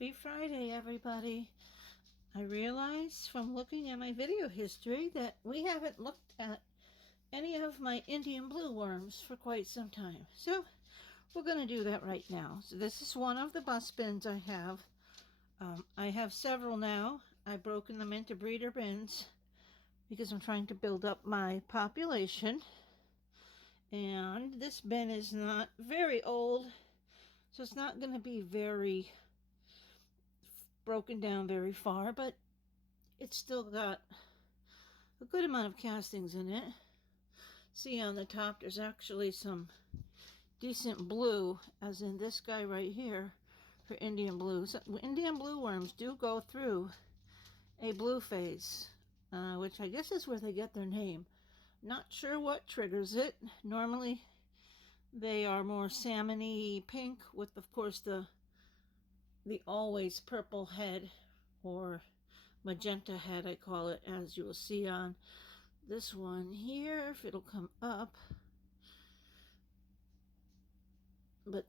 Happy Friday, everybody. I realize from looking at my video history that we haven't looked at any of my Indian blue worms for quite some time. So we're going to do that right now. So this is one of the bus bins I have. I have several now. I've broken them into breeder bins because I'm trying to build up my population. And this bin is not very old, so it's not going to be very broken down very far, but it's still got a good amount of castings in it. See, on the top there's actually some decent blue, as in this guy right here for Indian blues. Indian blue worms do go through a blue phase, which I guess is where they get their name. Not sure what triggers it. Normally they are more salmony pink with, of course, the always purple head, or magenta head I call it, as you will see on this one here, if it'll come up. But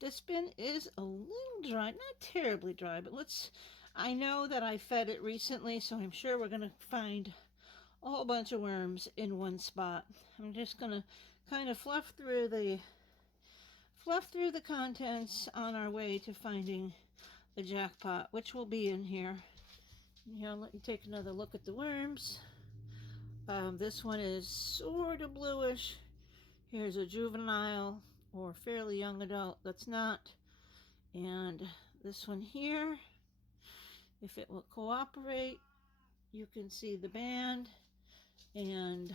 this bin is a little dry, not terribly dry, but I know that I fed it recently, so I'm sure we're gonna find a whole bunch of worms in one spot. I'm just gonna kind of fluff through the contents on our way to finding the jackpot, which will be in here. Here, I'll let you take another look at the worms. This one is sort of bluish. Here's a juvenile or fairly young adult that's not. And this one here, if it will cooperate, you can see the band and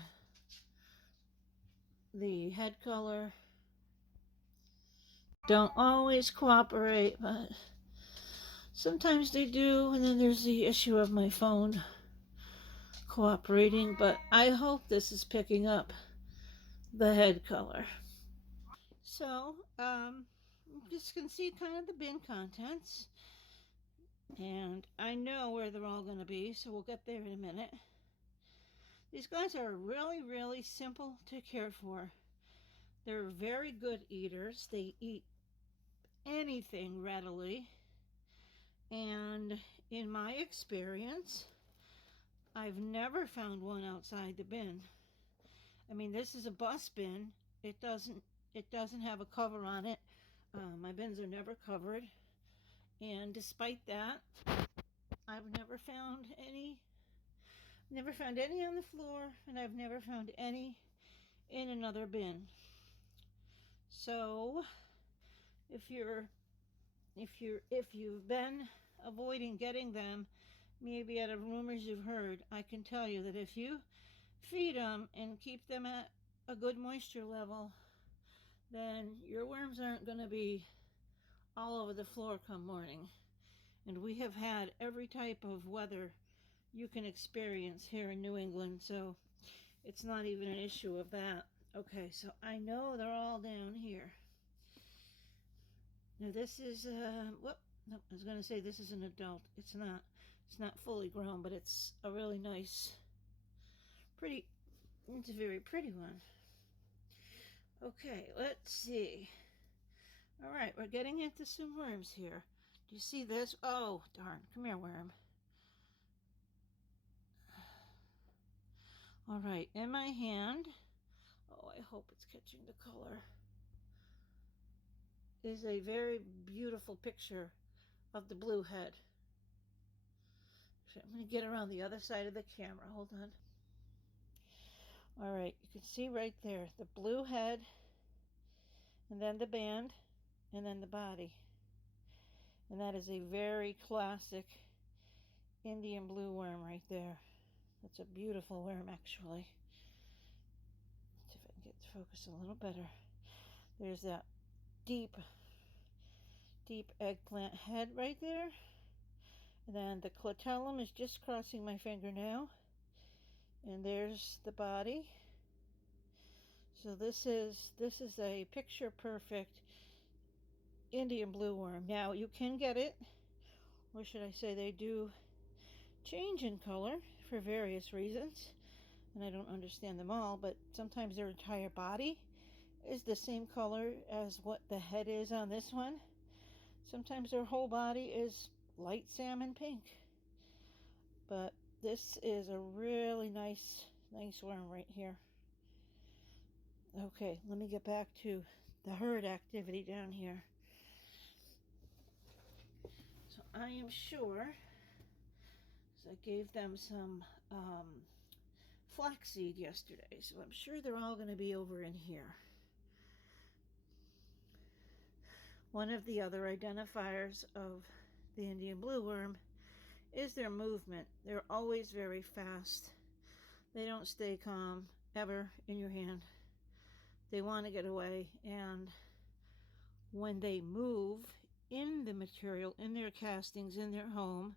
the head color. Don't always cooperate, but sometimes they do. And then there's the issue of my phone cooperating, but I hope this is picking up the head color. So you just can see kind of the bin contents, and I know where they're all going to be, so we'll get there in a minute. These guys are really simple to care for. They're very good eaters. They eat anything readily, and in my experience, I've never found one outside the bin. I mean, this is a bus bin. It doesn't have a cover on it. My bins are never covered, and despite that, I've never found any on the floor, and I've never found any in another bin. So if you've been avoiding getting them, maybe out of rumors you've heard, I can tell you that if you feed them and keep them at a good moisture level, then your worms aren't going to be all over the floor come morning. And we have had every type of weather you can experience here in New England, so it's not even an issue of that. Okay, so I know they're all down here. Now this is no, I was going to say this is an adult. It's not fully grown, but it's a really nice, it's a very pretty one. Okay, let's see. All right, we're getting into some worms here. Do you see this? Oh, darn. Come here, worm. All right, in my hand, oh, I hope it's catching the color, is a very beautiful picture of the blue head. I'm going to get around the other side of the camera. Hold on. All right, you can see right there the blue head, and then the band, and then the body. And that is a very classic Indian blue worm right there. That's a beautiful worm, actually. Let's see if I can get the focus a little better. There's that deep eggplant head right there. And then the clitellum is just crossing my finger now. And there's the body. So this is a picture perfect Indian blue worm. Now you can get it, or should I say they do change in color for various reasons, and I don't understand them all, but sometimes their entire body is the same color as what the head is on this one. Sometimes their whole body is light salmon pink. But this is a really nice worm right here. Okay, let me get back to the herd activity down here. So I am sure, so I gave them some flaxseed yesterday, so I'm sure they're all going to be over in here. One of the other identifiers of the Indian blueworm is their movement. They're always very fast. They don't stay calm ever in your hand. They want to get away, and when they move in the material, in their castings, in their home,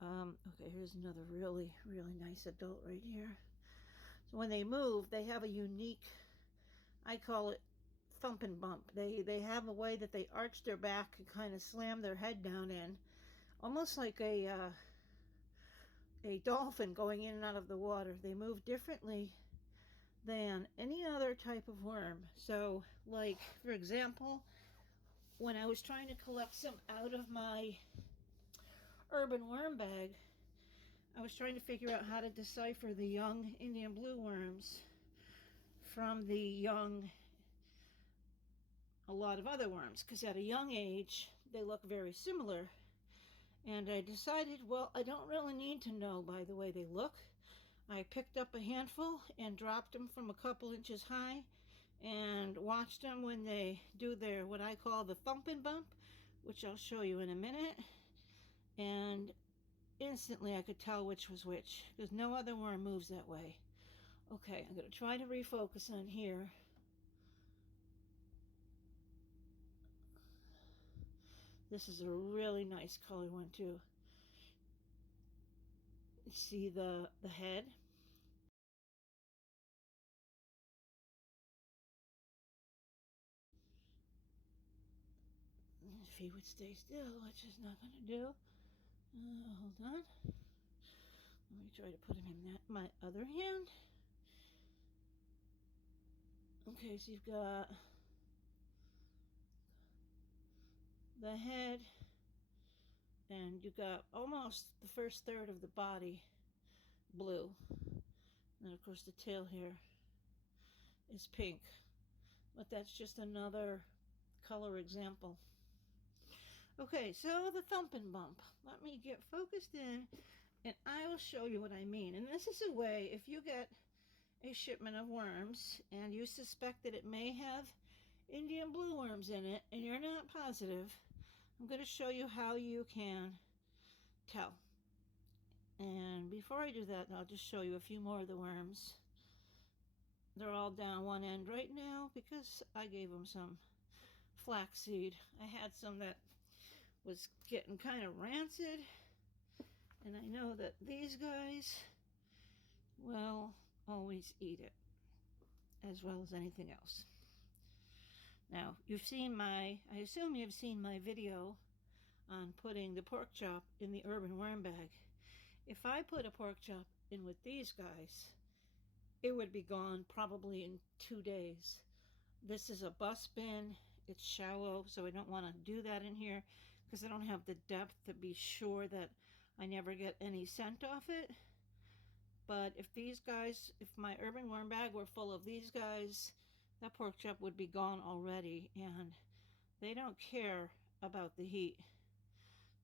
okay, here's another really nice adult right here. So when they move, they have a unique, I call it thump and bump. They have a way that they arch their back and kind of slam their head down in, almost like a dolphin going in and out of the water. They move differently than any other type of worm. So, like, for example, when I was trying to collect some out of my urban worm bag, I was trying to figure out how to decipher the young Indian blue worms from the young, a lot of other worms, because at a young age they look very similar. And I decided, well, I don't really need to know by the way they look. I picked up a handful and dropped them from a couple inches high and watched them when they do their, what I call the thump and bump, which I'll show you in a minute. And instantly I could tell which was which, because no other worm moves that way. Okay, I'm going to try to refocus on here. This is a really nice color one too. See the head? If he would stay still, which is not going to do. Hold on. Let me try to put him in my other hand. Okay, so you've got the head, and you've got almost the first third of the body blue. And of course the tail here is pink. But that's just another color example. Okay, so the thump and bump. Let me get focused in and I will show you what I mean. And this is a way, if you get a shipment of worms and you suspect that it may have Indian blue worms in it and you're not positive, I'm going to show you how you can tell. And before I do that, I'll just show you a few more of the worms. They're all down one end right now because I gave them some flaxseed. I had some that was getting kind of rancid, and I know that these guys will always eat it as well as anything else. Now, you've seen I assume you've seen my video on putting the pork chop in the urban worm bag. If I put a pork chop in with these guys, it would be gone probably in 2 days. This is a bus bin. It's shallow, so I don't want to do that in here because I don't have the depth to be sure that I never get any scent off it. But if these guys, if my urban worm bag were full of these guys, that pork chop would be gone already, and they don't care about the heat.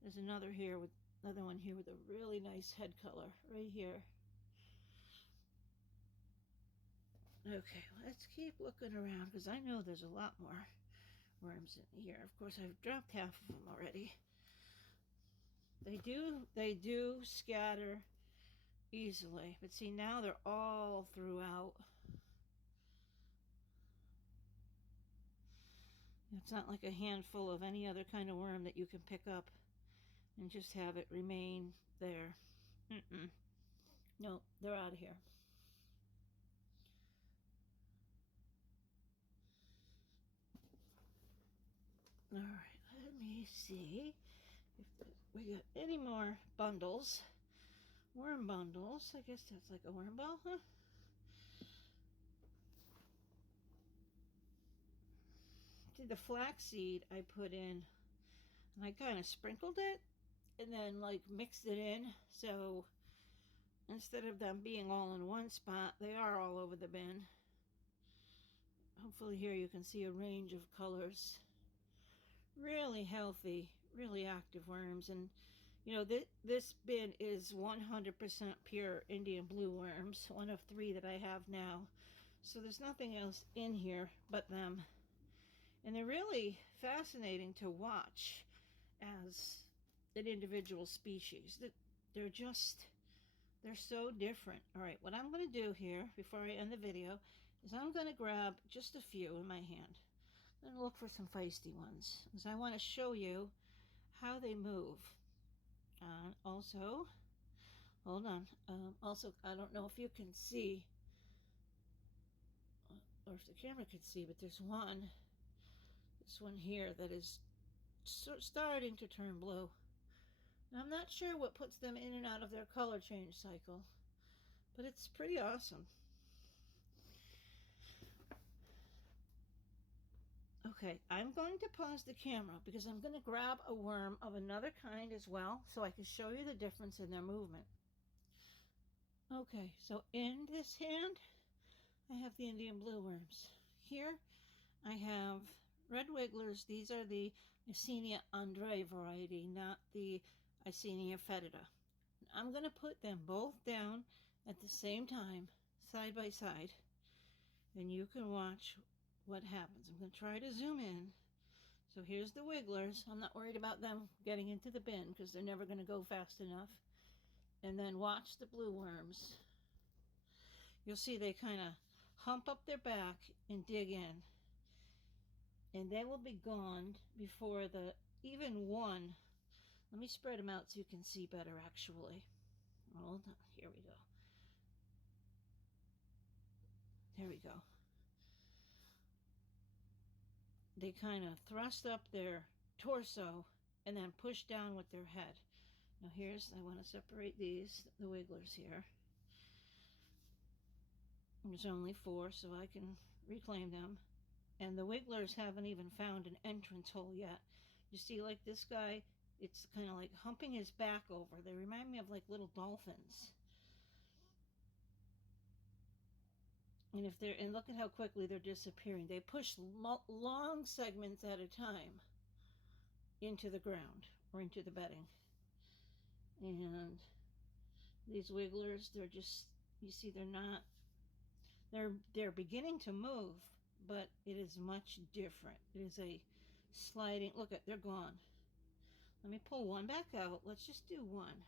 There's another one here with a really nice head color right here. Okay, let's keep looking around because I know there's a lot more worms in here. Of course, I've dropped half of them already. They do scatter easily, but see, now they're all throughout. It's not like a handful of any other kind of worm that you can pick up and just have it remain there. No, they're out of here. All right, let me see if we got any more bundles. Worm bundles. I guess that's like a worm ball, huh? See, the flaxseed I put in And I kind of sprinkled it and then like mixed it in, so instead of them being all in one spot, they are all over the bin. Hopefully here you can see a range of colors. Really healthy, really active worms. And you know, this bin is 100% pure Indian blue worms, one of 3 that I have now. So there's nothing else in here but them. And they're really fascinating to watch as an individual species. They're so different. All right, what I'm going to do here before I end the video is I'm going to grab just a few in my hand. I'm going to look for some feisty ones because I want to show you how they move. Also, hold on. Also, I don't know if you can see or if the camera can see, but there's this one here that is starting to turn blue. Now, I'm not sure what puts them in and out of their color change cycle, but it's pretty awesome. Okay, I'm going to pause the camera because I'm going to grab a worm of another kind as well so I can show you the difference in their movement. Okay, so in this hand, I have the Indian blue worms. Here, I have red wigglers. These are the Icenia Andre variety, not the Icenia fetida. I'm going to put them both down at the same time, side by side, and you can watch what happens. I'm going to try to zoom in. So here's the wigglers. I'm not worried about them getting into the bin because they're never going to go fast enough. And then watch the blue worms. You'll see they kind of hump up their back and dig in. And they will be gone before even one. Let me spread them out so you can see better actually. Hold on, here we go. There we go. They kind of thrust up their torso and then push down with their head. Now I want to separate these, the wigglers here. There's only 4, so I can reclaim them. And the wigglers haven't even found an entrance hole yet. You see, like this guy, it's kind of like humping his back over. They remind me of like little dolphins. And look at how quickly they're disappearing. They push long segments at a time into the ground or into the bedding. And these wigglers, they're just, you see, they're beginning to move, but it is much different. It is a sliding, look at, they're gone. Let me pull one back out. Let's just do one.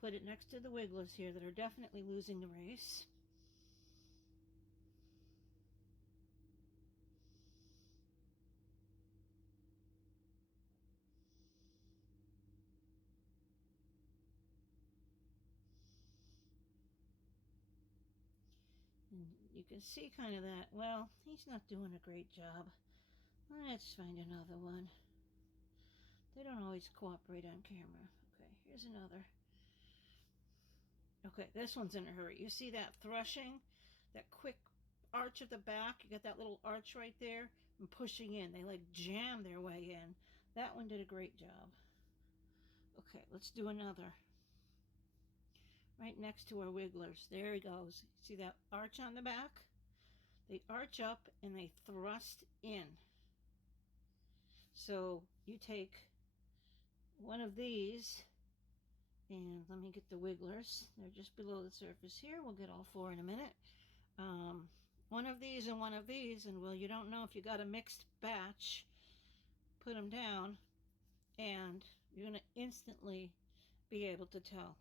Put it next to the wigglers here that are definitely losing the race. And you can see kind of that, well, he's not doing a great job. Let's find another one. They don't always cooperate on camera. Okay, here's another. Okay, this one's in a hurry. You see that thrushing? That quick arch of the back? You got that little arch right there? And pushing in. They like jam their way in. That one did a great job. Okay, let's do another. Right next to our wigglers. There he goes. See that arch on the back? They arch up and they thrust in. So you take one of these, and let me get the wigglers. They're just below the surface here. We'll get all 4 in a minute. One of these and one of these, and well, you don't know if you got a mixed batch. Put them down, and you're going to instantly be able to tell.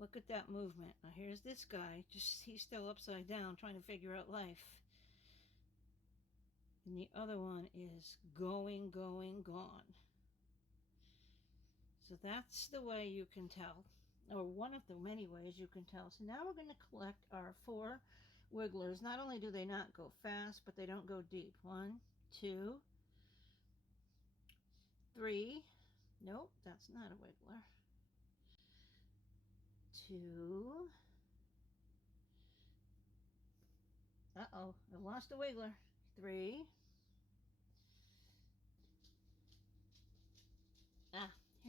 Look at that movement. Now here's this guy, he's still upside down trying to figure out life. And the other one is going, gone. So that's the way you can tell, or one of the many ways you can tell. So now we're going to collect our 4 wigglers. Not only do they not go fast, but they don't go deep. 1, 2, 3. Nope, that's not a wiggler. 2. Uh-oh, I lost a wiggler. 3.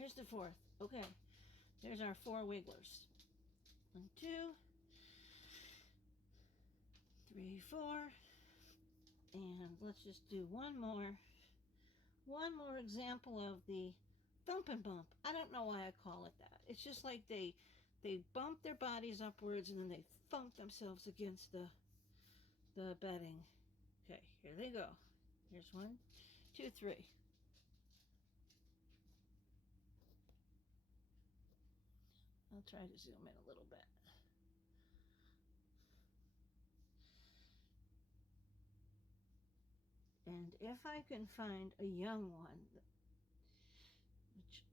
Here's the fourth. Okay, there's our 4 wigglers. 1, 2, 3, 4, and let's just do one more example of the thump and bump. I don't know why I call it that. It's just like they bump their bodies upwards and then they thump themselves against the bedding. Okay, here they go. Here's 1, 2, 3. I'll try to zoom in a little bit. And if I can find a young one, which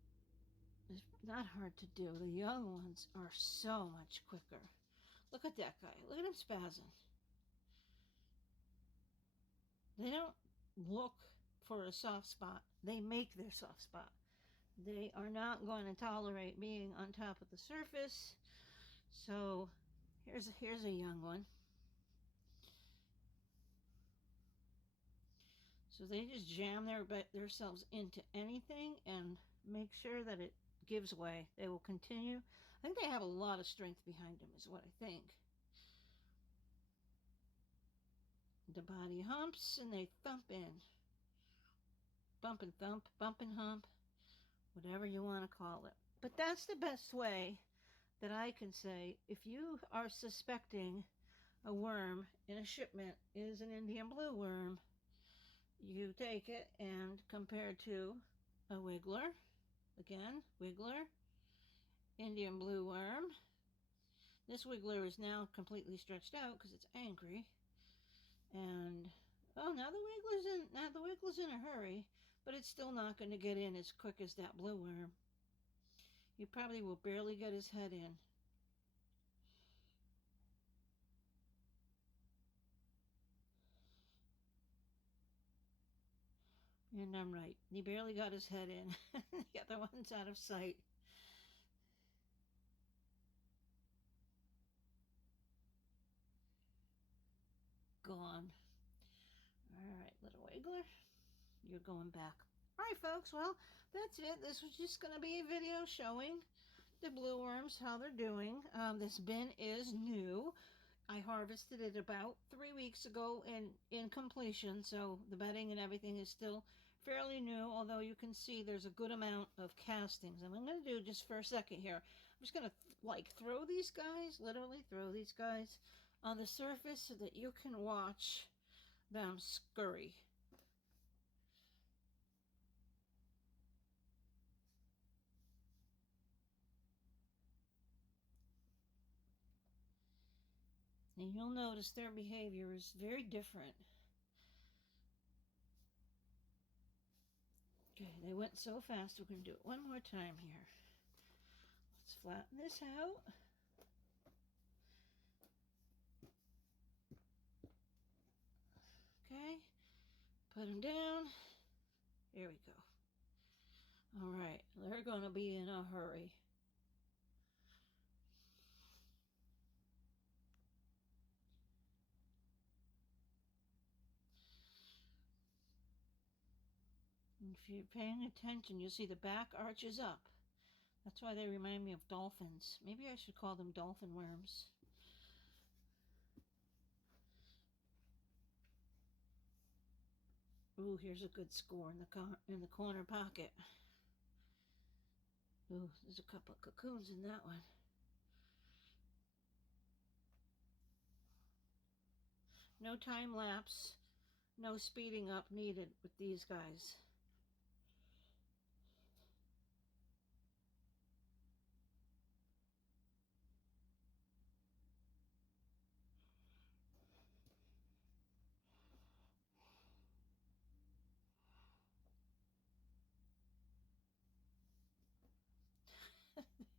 is not hard to do, the young ones are so much quicker. Look at that guy. Look at him spazzing. They don't look for a soft spot. They make their soft spot. They are not going to tolerate being on top of the surface. So here's a young one. So they just jam themselves into anything and make sure that it gives way. They will continue. I think they have a lot of strength behind them is what I think. The body humps and they thump in. Bump and thump, bump and hump, whatever you want to call it. But that's the best way that I can say if you are suspecting a worm in a shipment is an Indian blue worm, you take it and compare to a wiggler. Again, wiggler, Indian blue worm. This wiggler is now completely stretched out because it's angry. And oh, now the wiggler's in a hurry, but it's still not going to get in as quick as that blue worm. He probably will barely get his head in. And I'm right. He barely got his head in. The other one's out of sight. Gone. All right, little wiggler. You're going back. All right, folks. Well, that's it. This was just going to be a video showing the blue worms, how they're doing. This bin is new. I harvested it about 3 weeks ago in completion, so the bedding and everything is still fairly new, although you can see there's a good amount of castings. And I'm going to do just for a second here. I'm just going to like throw these guys, literally throw these guys on the surface so that you can watch them scurry. And you'll notice their behavior is very different. Okay, they went so fast, we're going to do it one more time here. Let's flatten this out. Okay, put them down. There we go. All right, they're going to be in a hurry. If you're paying attention, you'll see the back arches up. That's why they remind me of dolphins. Maybe I should call them dolphin worms. Ooh, here's a good score in the corner pocket. Ooh, there's a couple of cocoons in that one. No time lapse, no speeding up needed with these guys.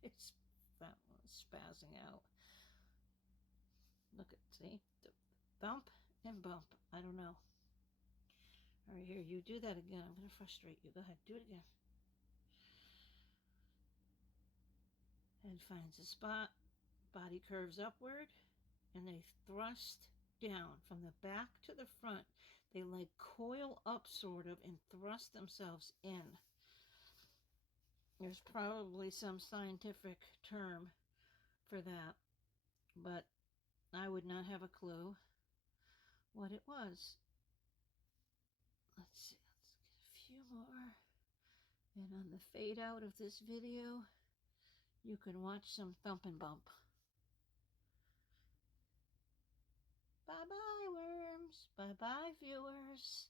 It's that one's spazzing out. Look at, see? Thump and bump. I don't know. All right, here, you do that again. I'm going to frustrate you. Go ahead, do it again. Head finds a spot. Body curves upward, and they thrust down from the back to the front. They like coil up sort of and thrust themselves in. There's probably some scientific term for that, but I would not have a clue what it was. Let's see, let's get a few more. And on the fade out of this video, you can watch some thump and bump. Bye-bye, worms. Bye-bye, viewers.